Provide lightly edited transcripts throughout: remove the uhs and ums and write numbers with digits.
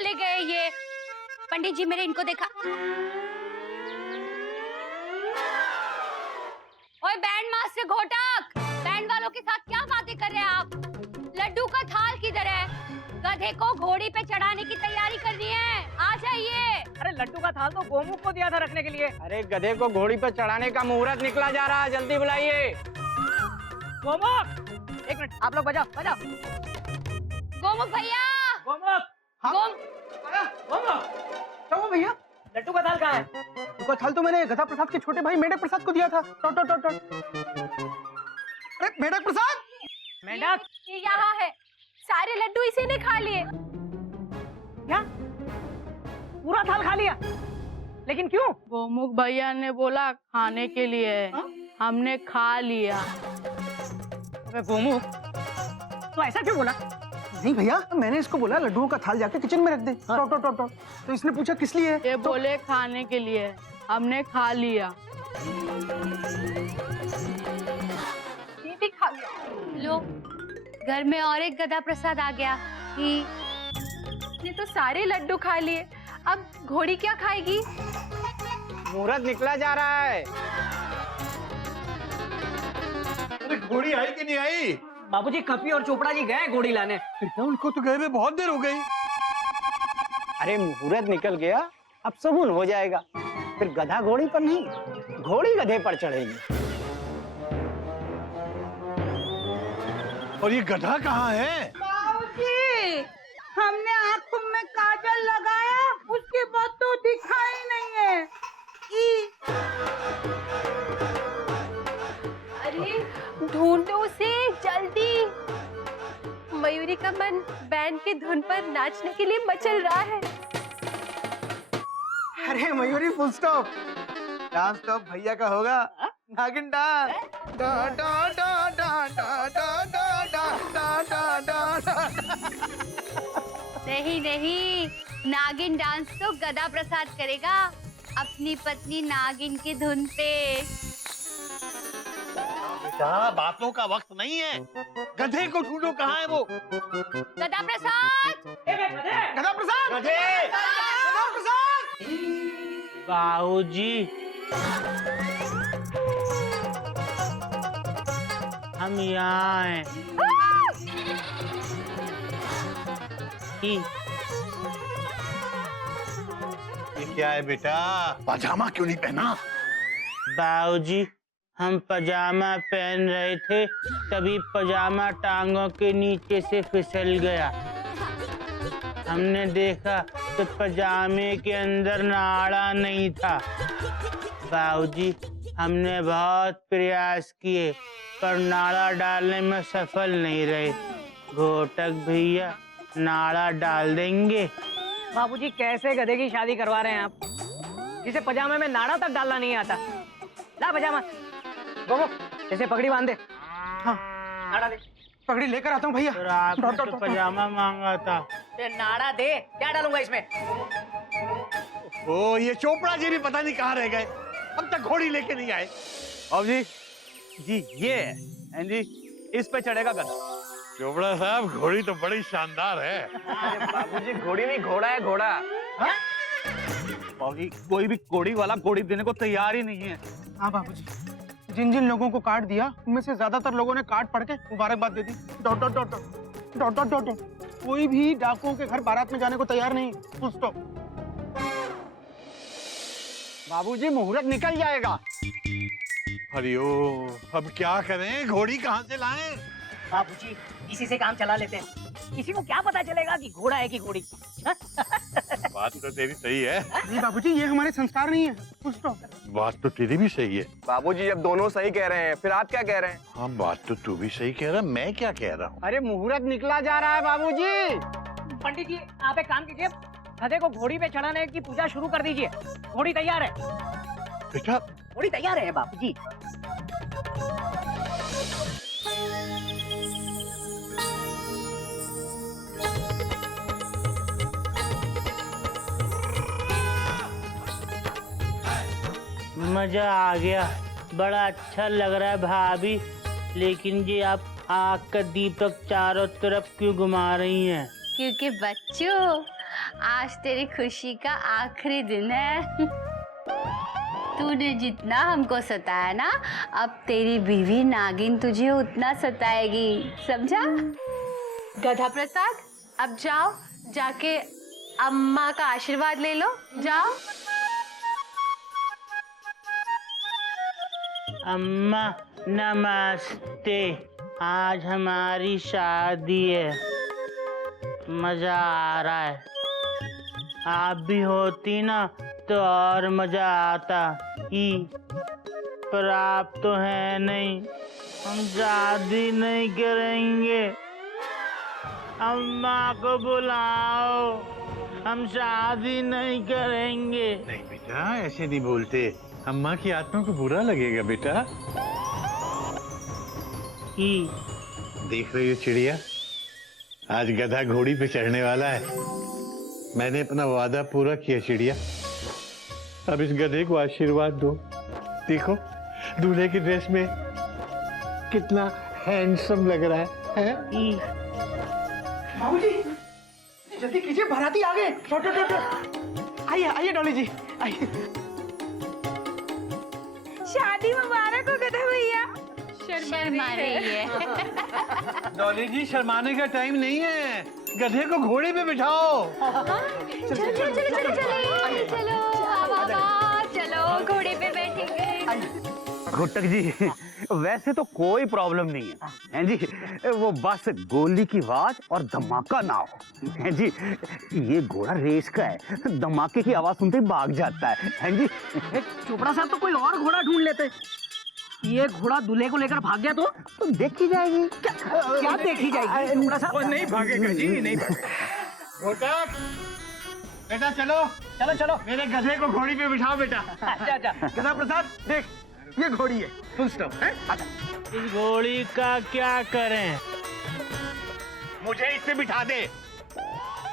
चले गए ये? पंडित जी मेरे इनको देखा। ओए बैंड मास्टर घोटक, बैंड वालों के साथ क्या बातें कर रहे हैं आप? लड्डू का थाल किधर है? गधे को घोड़ी पे चढ़ाने की तैयारी करनी है, आ जाइए। अरे लड्डू का थाल तो गोमुख को दिया था रखने के लिए। अरे गधे को घोड़ी पे चढ़ाने का मुहूर्त निकला जा रहा है, जल्दी बुलाइए। गोमुख, एक मिनट, आप लोग बजाओ बजाओ। गोमुख भैया, गोमुख, हाँ? गोमुख, क्या हुआ भैया? लड्डू का थाल कहाँ है? लड्डू का थाल तो मैंने गधा प्रसाद के छोटे भाई मेढक प्रसाद को दिया था। टॉट टॉट टॉट टॉट। अरे मेढक प्रसाद, मेंढक, ये यहाँ है। सारे लड्डू इसी ने खा लिए। क्या पूरा थाल खा लिया? लेकिन क्यों? गोमुख भैया ने बोला खाने के लिए। हमने खा लिया। अबे गोमुख, तो ऐसा क्यों बोला? नहीं भैया, मैंने इसको बोला लड्डुओं का थाल जाके किचन में रख दे। टॉट टॉट टॉट टॉट। तो इसने पूछा किस लिए? ये बोले खाने के लिए। हमने खा लिया। ये भी खा गया। लो, घर में और एक गधा प्रसाद आ गया। ये तो सारे लड्डू खा लिए, अब घोड़ी क्या खाएगी? मुहूर्त निकला जा रहा है। अरे घोड़ी आई कि नहीं आई? बाबूजी कपी और चोपड़ा जी गए घोड़ी लाने। बेटा उनको तो गए हुए बहुत देर हो गई। अरे मुहूर्त निकल गया, अब सुकून हो जाएगा। फिर गधा घोड़ी पर नहीं, घोड़ी गधे पर चढ़ेगी। और ये गधा कहाँ है? बाबूजी, हमने आंखों में काजल लगाया, उसके बाद तो दिखाई नहीं है। अरे ढूंढो उसे जल्दी। मयूरी का मन बैंड की धुन पर नाचने के लिए मचल रहा है। अरे मयूरी फुल स्टॉप। डांस तो भैया का होगा। नागिन डांस। डा डा डा डा डा डा डा डा डा डा डा। नहीं नहीं, नागिन डांस तो गधा प्रसाद करेगा अपनी पत्नी नागिन की धुन पे। बेटा बातों का वक्त नहीं है, गधे को ढूंढो, कहाँ है वो? गधा प्रसाद, गधा प्रसाद, गधे! गधा प्रसाद। बाबूजी, हम यहाँ हैं। ये क्या है बेटा? पजामा क्यों नहीं पहना? बाबूजी, हम पजामा पहन रहे थे, तभी पजामा टांगों के नीचे से फिसल गया। हमने देखा तो पजामे के अंदर नाड़ा नहीं था। बाबूजी, हमने बहुत प्रयास किए पर नाड़ा डालने में सफल नहीं रहे। घोटक भैया नाड़ा डाल देंगे। बाबूजी कैसे गधे की शादी करवा रहे हैं आप, जिसे पजामे में नाड़ा तक डालना नहीं आता? ला पजामा। गोमुख, जैसे पगड़ी बांध दे। हाँ, नाड़ा दे। पगड़ी लेकर आता हूँ भैया। और आपने तो पजामा मांगा था। ते नाड़ा दे, क्या डालूंगा इसमें? ओ ये चोपड़ा जी भी पता नहीं कहाँ रह गए, अब तक घोड़ी लेके नहीं आए। अब जी ये है एंड जी, इस पे चढ़ेगा गधा। चोपड़ा साहब घोड़ी तो बड़ी शानदार है। बाबूजी घोड़ी नहीं, घोड़ा है, घोड़ा। बाबूजी कोई भी घोड़ी वाला घोड़ी देने को तैयार ही नहीं है। हाँ बाबूजी, जिन जिन लोगों को कार्ड दिया उनमें से ज्यादातर लोगों ने कार्ड पढ़ के मुबारकबाद दे दी। Dot dot dot dot dot dot dot dot. कोई भी डाकुओं के घर बारात में जाने को तैयार नहीं। Full stop. बाबूजी मुहूर्त निकल जाएगा। हरिओम, अब क्या करें, घोड़ी कहाँ से लाएं? बाबूजी इसी से काम चला लेते हैं। किसी को क्या पता चलेगा कि घोड़ा है कि घोड़ी? बात तो तेरी सही है। नहीं बाबूजी, ये हमारे संस्कार नहीं है। Full stop. बात तो तेरी भी सही है। बाबूजी अब दोनों सही कह रहे हैं, फिर आप क्या कह रहे हैं? हाँ बात तो तू भी सही कह रहा, मैं क्या कह रहा हूँ? अरे मुहूर्त निकला जा रहा है बाबूजी। पंडित जी आप एक काम कीजिए, गधे को घोड़ी पे चढ़ाने की पूजा शुरू कर दीजिए। घोड़ी तैयार है। बेटा घोड़ी तैयार है बाबूजी। मजा आ गया, बड़ा अच्छा लग रहा है भाभी। लेकिन जी आप आग का दीपक चारों तरफ क्यों घुमा रही हैं? क्योंकि बच्चों, आज तेरी खुशी का आखिरी दिन है। तूने जितना हमको सताया ना, अब तेरी बीवी नागिन तुझे उतना सताएगी, समझा? गधा प्रसाद, अब जाओ, जाके अम्मा का आशीर्वाद ले लो, जाओ। अम्मा नमस्ते। आज हमारी शादी है, मजा आ रहा है। आप भी होती ना तो और मजा आता ही, पर आप तो है नहीं। हम शादी नहीं करेंगे। अम्मा को बुलाओ, हम शादी नहीं करेंगे। नहीं बेटा, ऐसे नहीं बोलते, अम्मा की आत्मा को बुरा लगेगा बेटा। ही देख रही हो चिड़िया, आज गधा घोड़ी पे चढ़ने वाला है। मैंने अपना वादा पूरा किया चिड़िया। अब इस गधे को आशीर्वाद दो। देखो दूल्हे की ड्रेस में कितना हैंडसम लग रहा है? ही बाबूजी, जल्दी कीजिए, बाराती आ गए। आइए आइए डॉली जी, आइए। शादी मुबारक हो गधा भैया। शर्मा रही है। डॉली जी, शर्माने का टाइम नहीं है, गधे को घोड़े पे बिठाओ। चलो चलो चलो चलो चलो चलो, वाह, चलो घोड़े पे बैठेंगे। घुटक जी, वैसे तो कोई प्रॉब्लम नहीं है, हैं जी। वो बस गोली की आवाज और धमाका ना हो, हैं जी। ये घोड़ा रेस का है, धमाके की आवाज सुनते ही भाग जाता है, हैं जी। चोपड़ा साहब तो कोई और घोड़ा ढूंढ लेते। ये घोड़ा दूल्हे को लेकर भाग गया तो देखी जाएगी। क्या देखी जाएगी? चोपड़ा साहब नहीं भागेगा जी, नहीं भागेगा। घोटक, बेटा चलो चलो चलो। मेरे गधे को घोड़ी पे बिठाओ बेटा। अच्छा अच्छा। गधा प्रसाद देख, ये घोड़ी है, फुल स्टॉप है। इस घोड़ी का क्या करें? मुझे इस पे बिठा दे।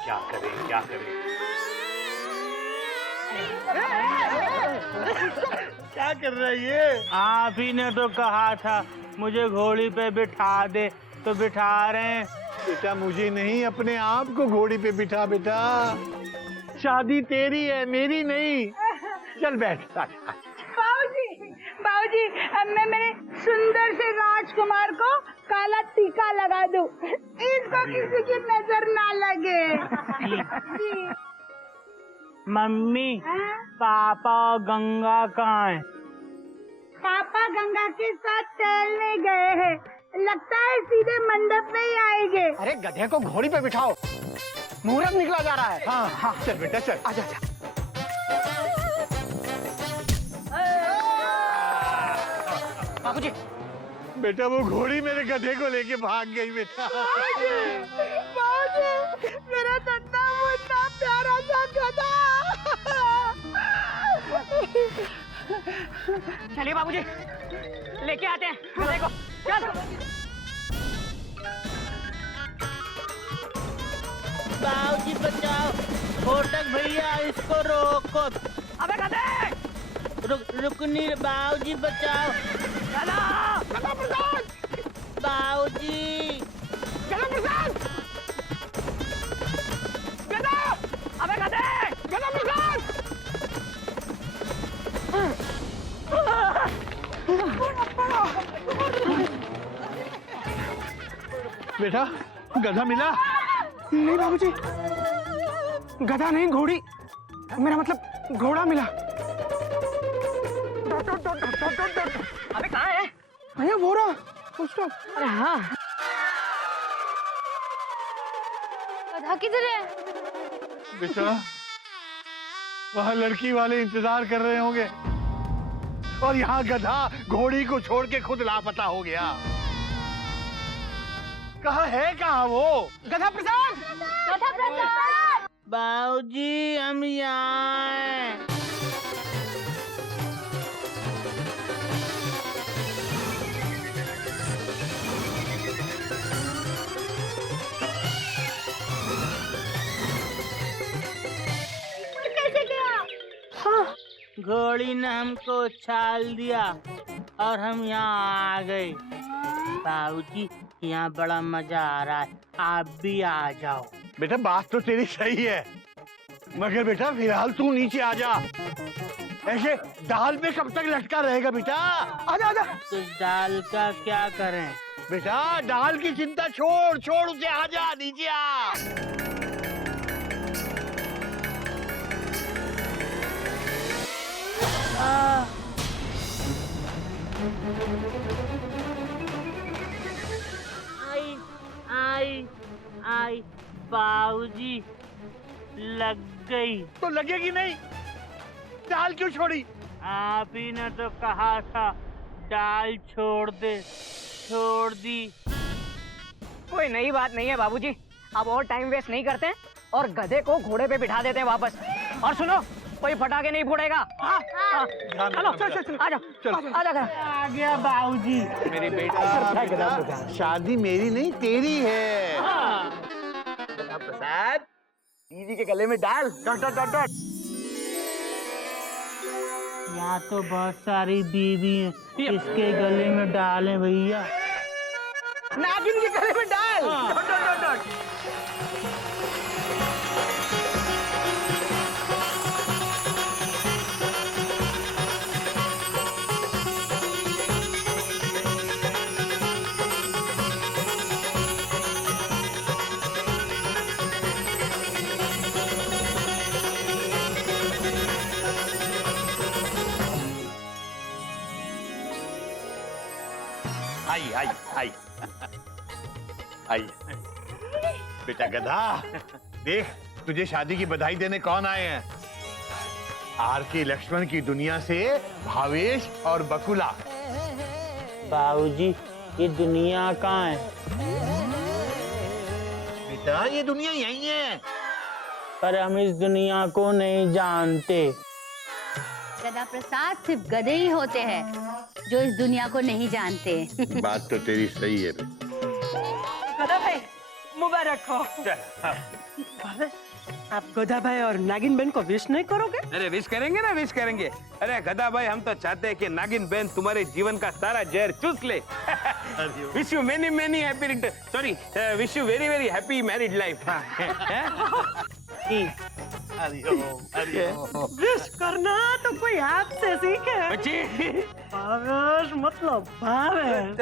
क्या करें क्या करें? क्या कर रहा है ये? आप ही ने तो कहा था मुझे घोड़ी पे बिठा दे, तो बिठा रहे हैं। बेटा मुझे नहीं, अपने आप को घोड़ी पे बिठा बेटा। शादी तेरी है, मेरी नहीं। चल बैठ। बाबूजी, बाबूजी, अब मैं मेरे सुंदर से राजकुमार को काला टीका लगा दूं, इसको किसी की नजर ना लगे। जी। मम्मी, हाँ? पापा और गंगा कहाँ हैं? पापा गंगा के साथ टहलने गए हैं, लगता है सीधे मंडप में ही आएंगे। अरे गधे को घोड़ी पे बिठाओ, मुहूर्त निकला जा रहा है। हाँ हाँ, चल बेटा चल। आजा आजा। बाबूजी, बेटा वो घोड़ी मेरे गधे को लेके भाग गई बेटा। बाबूजी, मेरा नन्हा मुन्ना प्यारा सा गधा। चलिए बाबूजी, लेके आते हैं गधे को। चल। बाबूजी बचाओ, घोटक भैया इसको रोको। अबे गधे, रुकनी, बाबूजी बचाओ। गधा, गधा प्रसाद, बाबूजी, गधा प्रसाद, गधा, अबे गधे, गधा प्रसाद। बेटा गधा मिला? नहीं बाबूजी, गधा नहीं, घोड़ी, मेरा मतलब घोड़ा मिला। अबे कहाँ है? भैया वो रहा, फुल स्टॉप। अरे हाँ, गधा किधर है? बेटा वहाँ लड़की वाले इंतजार कर रहे होंगे और यहाँ गधा घोड़ी को छोड़ के खुद लापता हो गया। कहाँ है कहाँ वो? गधा प्रसाद, गधा प्रसाद। बाबूजी हम यहाँ हैं। कैसे गया? घोड़ी ने हमको उछाल दिया और हम यहाँ आ गए। बाबूजी यहाँ बड़ा मजा आ रहा है, आप भी आ जाओ। बेटा बात तो तेरी सही है, मगर बेटा फिलहाल तू नीचे आ जा। ऐसे डाल पे कब तक लटका रहेगा बेटा? आजा आजा। तो दाल का क्या करें? बेटा डाल की चिंता छोड़ छोड़, उसे आजा, नीचे आ। आई आई आई बाबूजी, लग गई। तो लगेगी नहीं, डाल क्यों छोड़ी? आप ही ने तो कहा था दाल छोड़ दे, छोड़ दी। कोई नई बात नहीं है बाबूजी, अब और टाइम वेस्ट नहीं करते हैं और गधे को घोड़े पे बिठा देते हैं वापस। और सुनो, कोई पटाखे नहीं फोड़ेगा। हाँ, हाँ। चलो चल चल आ जाओ, चलो आ जा। आ गया बाबूजी। मेरी बेटा, शादी मेरी नहीं तेरी है। प्रसाद दीदी के गले में डाल, डॉट डॉट डॉट डॉट। यहाँ तो बहुत सारी बीवी हैं, इसके गले में डालें भैया। नागिन के गले में डाल, डॉट डॉट डॉट डॉट। आई आई आई आई। बेटा गधा, देख तुझे शादी की बधाई देने कौन आए हैं। आर के लक्ष्मण की दुनिया से भावेश और बकुला। बाबूजी, ये दुनिया कहाँ है? बेटा ये दुनिया यही है। पर हम इस दुनिया को नहीं जानते। गधा प्रसाद, सिर्फ गधे ही होते हैं जो इस दुनिया को नहीं जानते। बात तो तेरी सही है। गधा भाई मुबारक हो। आप गधा भाई और नागिन बहन को विश नहीं करोगे? अरे विश करेंगे ना, विश करेंगे। अरे गधा भाई, हम तो चाहते हैं कि नागिन बहन तुम्हारे जीवन का सारा जहर चूस ले। Wish you many many happy, sorry wish you very very happy married life. Wish करना तो कोई आपसे सीखे। बच्ची भावेश मतलब भावेश।